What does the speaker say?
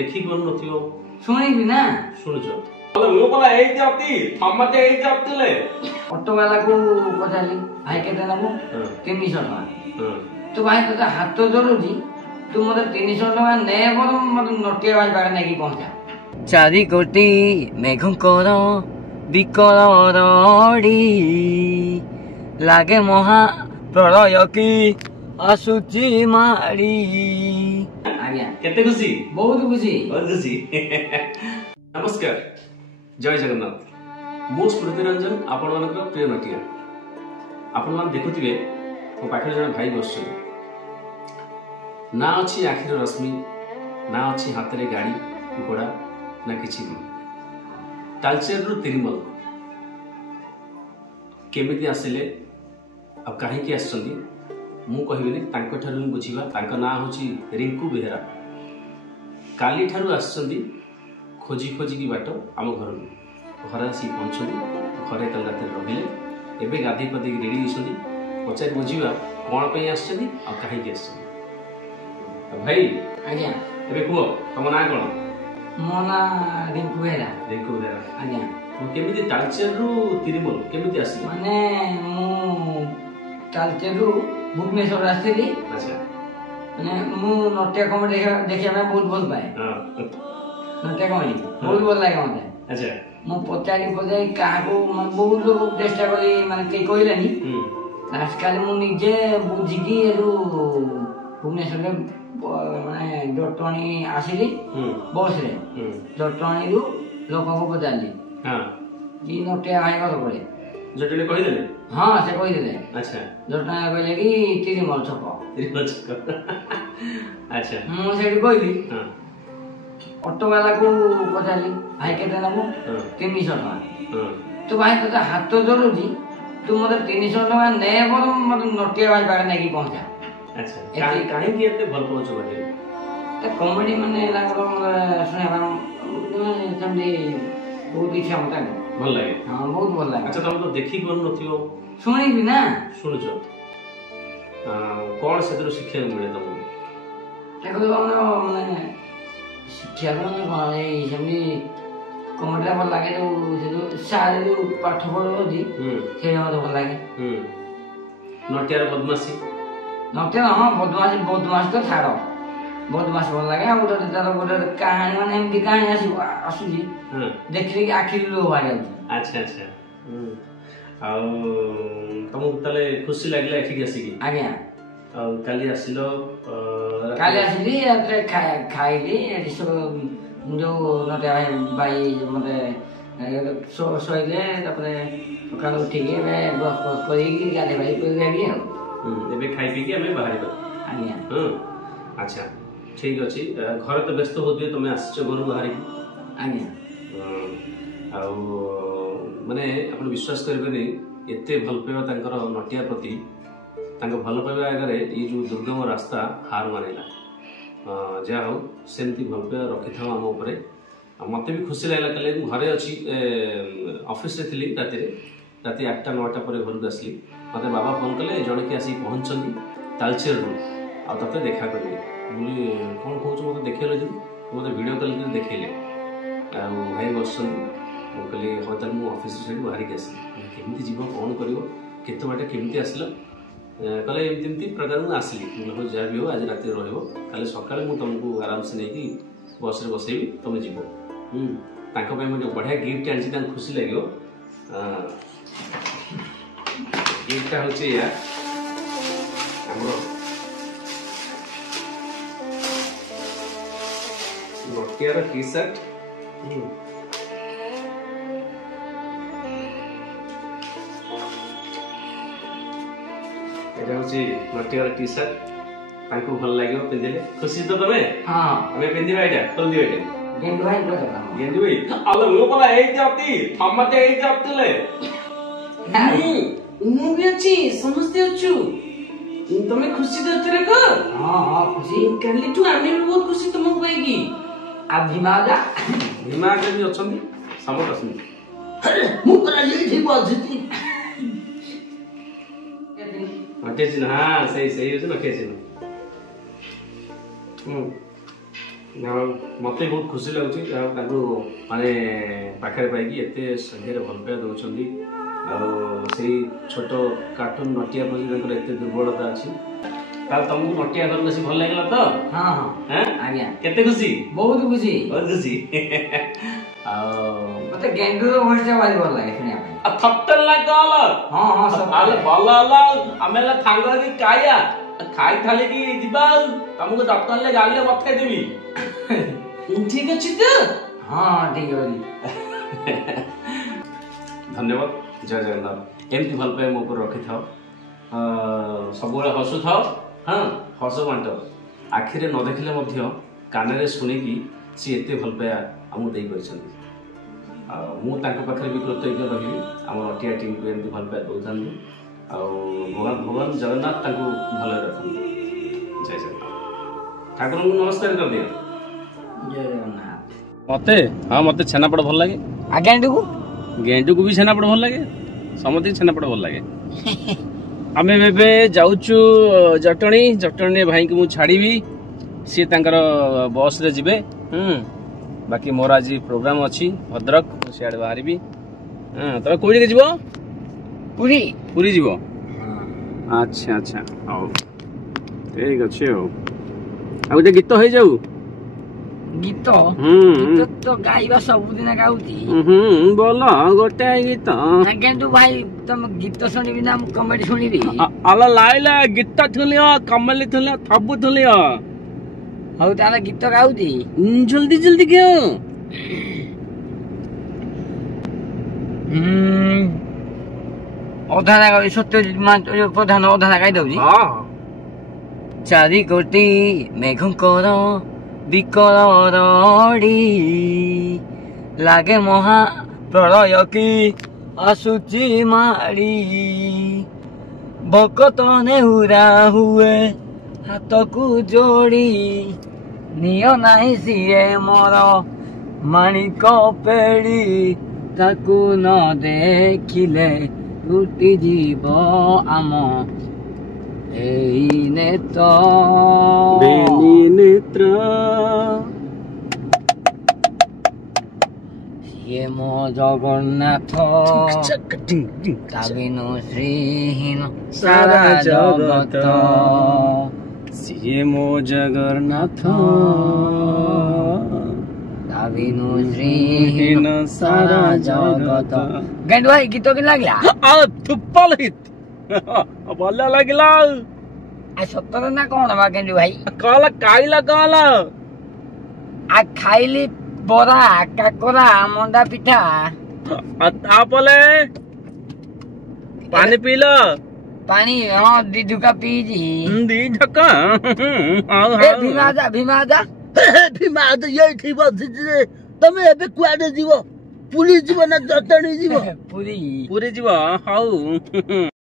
देखी कोन नथियो शुणी ना शुणुचो मु पला एई जाती थमते एई जातले ऑटो वाला को पचाली भाई केते नबो 300 टका तो भाई तो हाथ जोड़ुजी तू मते 300 टका ने पर मते नटिया भाई पागे नेकी पहुंचा 4 कोटी मेघंकर विकल रडी लागे महा प्रलय की आसुची मारी आज्ञा केते खुशी बहुत खुशी नमस्कार जय जगन्नाथ मो स्मृति रंजन आपण मानकर प्रिय नटिया आपण मान देखुथिबे मो पाखरे जण भाई बसछ ना अछि आखिर रश्मि ना अछि हातरे गाड़ी घोड़ा ना किछि तालचेर रु तिरुमल केमिति आसिले अब काहे की आछंदी मु कहबिनी तांको ठारु बुझिबा तांको ना होची रिंकू बेहरा काली ठारु आछंदी खोजी खोजी की बाट आम घर आसी पहुँचती घरे कल रात रहिले एवं गाधे पाधे रेडी होती पचार बुझा कौन पे आसछंदी आ कहीं आसछंदी भाई आज्ञा एबे कहो तुम ना कौन मो ना रिंकू बेहरा आज्ञा केमिति तालचेर रु तिरुमल केमिति आसी माने मु तालचेर रु भुवनेश्वर आस्थिली अच्छा माने मु नटिया कॉमेडी देखिया में बहुत भल पाए नटिया कॉमेडी बहुत भल लागे मते अच्छा मु पचारी काको मन बहुत लोग चेष्टा करी माने के कहलेनी लास्ट काले मु निजे बुझिकी एरु भुवनेश्वर रे माने जटणी आसिली बस रे जटणी रु लोक को पचारली हां जी नटिया भाई घर पड़े जटणी कहि देले हां से कहि देले अच्छा जटणी कहले कि तिरुमल छक अच्छा मु सेठी कहली हां ऑटो वाला को पचारली भाई केते नबो 300 टका तो भाई तो हाथ जोड़ुजी तू मते 300 टका ने पर मते नटिया भाई पागे नेकी पहुंचा अच्छा काहे की एते भल पहुंचो बाटे ते कॉमेडी माने लागरो सुनेबा तमदी बहुत इच्छा होता है भल लागे हां बहुत भल लागे अच्छा तुम तो देखी कोन नथियो शुणी ना शुणुचो कौन से शिक्षा मिले तुमको देखो माने शिक्षा माने कोन ए सेमनी कॉमेडी भल लागे जो सारे जो पाठ पढोजी से मते भल लागे नटियार बदमाशी नटिया हां बदमाश तो छाड़ो बदमाश भल लागे आ गोटे तार गोटे कहानी माने एमती कहानी आसुजी देखले कि आखिर लो आ जाउची अच्छा अच्छा आ तुमको तले खुशी लागला एठी आसी की आज्ञा आ काली आसिलो काली आसिली आत्रे खाइली एठी सब जो नटिया भाई मते सोइले तापरे सकाळ उठी के बस बस करी गाले भाई पे गाड़ी एबे खाइ पी के हमें बाहर आज्ञा अच्छा ठीक अछि घर तो व्यस्त होदिए तुम आसछ घर बाहर आज्ञा आ माने अपन विश्वास करबेनी एते भल पाइबा तांकर नटिया प्रति तांको भल पाइबा आगरे ई जो दुर्गम रास्ता हार मानेला जा हो सेमती भल पाइबा रखि थाओ हम ऊपर मते भी खुशी लागला कले घरे अछि ऑफिस रे थिली राति 8टा 9टा पर घर आसली मते बाबा फोन कले जणे के आसी पहुंचंदी तालचेर रु आ तते देखा करबे बोली कोन कहू मते देखैले जे मते वीडियो कॉल कर देखैले आ भाई बसन कहले होटल मु ऑफिस से बाहर के आसली केमिति जीव कोन करिवो केते बाटे केमिति आसला कहले एमती प्रकार मु आसली हो जा भी हो आज रात रहइबो काले सकाळे मु तुमको आराम से नहीं बस रे बसैबी तुम जीवो तांको पे मते बढ़िया गिफ्ट आनछि तां खुशी लागियो गिफ्ट होछि या हमरो नटियार टी शर्ट एटा होछि नटियार टी शर्ट तांको भल लागियो पिंदिले खुशी तो तमे हां हमें पिंदिबा एटा खोल दियो एटा गेंदू भाई को जरा गेंदू भाई आलो मु पला एई जाती थमते एई जातले मु भी अछि समझते अछु तमे खुशी दतरे को हां हां खुशी काली तू आमे भी बहुत खुशी तुमको पाएगी आ भीमा के भी अछंती समत असनी मु परा ये ठीक बोलछि नटे चिन्ह हाँ सही सही होছে नटे चिन्ह मत बहुत खुशी लगुच माने पाखे पाई एत संख्यार भल पाइबा दौरान से छोट कार्टून नटिया प्रति एत दुर्बलता अच्छी तुमको नटिया घर बेसी भल लगे तो हाँ हाँ आज्ञा केते खुशी बहुत खुशी मते गेंडूर वॉइस भारी भल लगे सुनिया थप्तल लागल हाँ हाँ सब अरे भल हला आमेला थांग की काया खाई थाली की दिबा तुमको दफ्तर ले गाले बथाई देबी ठीक अछि तो हाँ ठीक है धन्यवाद जय जगन्नाथ एमती भल पाए मो पर रखि थाओ सब हसु थाओ हाँ हस बांट आखिरे न देखिले मध्य कान शुणिकी सी एत भल पाया आमको दे पाखे भी कृतज्ञ रही आम नटिया टीम को एमती भल पाया दौरान भगवान जगन्नाथ भल रखते जय जगन्नाथ ठाकुर को नमस्कार कर दिया जय जगन्नाथ मते हाँ मते छेनापड़ भल लगे आ गेंडू को भी छेनापड़ भल लगे समस्त छेनापड़ भल लगे आमे बेबे जाउचु जटणी भाई को मु छाड़ीबी सी तांकर बस रे जिबे बाकी मोर आज प्रोग्राम अछि भद्रक सियाड़ बाहरबी तबे कोई के जिवो पूरी पूरी जीव अच्छा अच्छा हौ ठीक अच्छे हो आ गीत हो जाऊ गीत गीत तो गाइबा सबुदिन गाउती बोल गोटे गीत गेंडू भाई तुम गीत शुणी ना कमेडी शुणी अला लाइला गीत थुलियो कमेडी थुलियो थबु थुलियो हौ ताला गीत गाउती जल्दी जल्दी क्यों अधाना गाई सत्यजित प्रधान अधाना गाई दउजी चारि कोटी मेघुंकर विकल रड़ी लागे महा प्रलय की आसुची मारी भकत नेहुरा हुए हाथ को जोड़ी नियो नाही सिए मोर माणिक पेड़ी ताकू न देखिले लुटी जीव आम एई नेत्र ये मो जगन्नाथ ताबिनु श्रीहीन सारा जगत सिए मो जगन्नाथ ताबिनु श्रीहीन सारा जगत गेंडू भाई गीत के लागला थुप्पल हित भल लगला आ सतर ना कौन बा गेंडू भाई कहला काइला कहला आ खाइली बोरा काकोरा मंडा पिठा तापले पानी पीला पानी हाँ दी ढुका पी जी दी ढका भीमा जा ये ठीक बसिरे तमे एबे कुआडे जीव पुलिस जीव ना जटणी जीव पूरी पूरी जीव हाउ